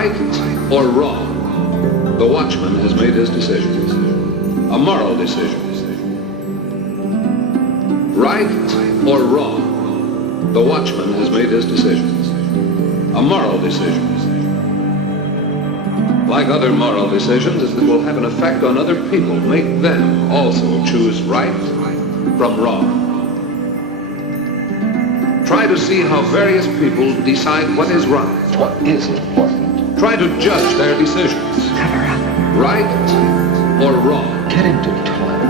Right or wrong, the watchman has made his decisions. A moral decision. Right or wrong, the watchman has made his decisions. A moral decision. Like other moral decisions, it will have an effect on other people, make them also choose right from wrong. Try to see how various people decide what is right. What is important? Try to judge their decisions. Cover up. Right or wrong. Get into the toilet.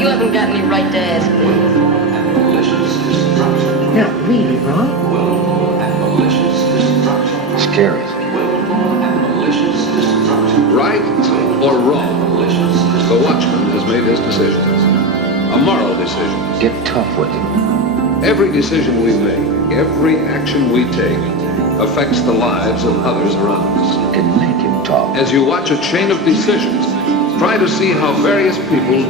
You haven't got any right to ask me. Not really wrong. Scary. Right or wrong, the watchman has made his decisions. A moral decision. Get tough with him. Every decision we make, every action we take, affects the lives of others around us. You can make him talk. As you watch a chain of decisions, try to see how various people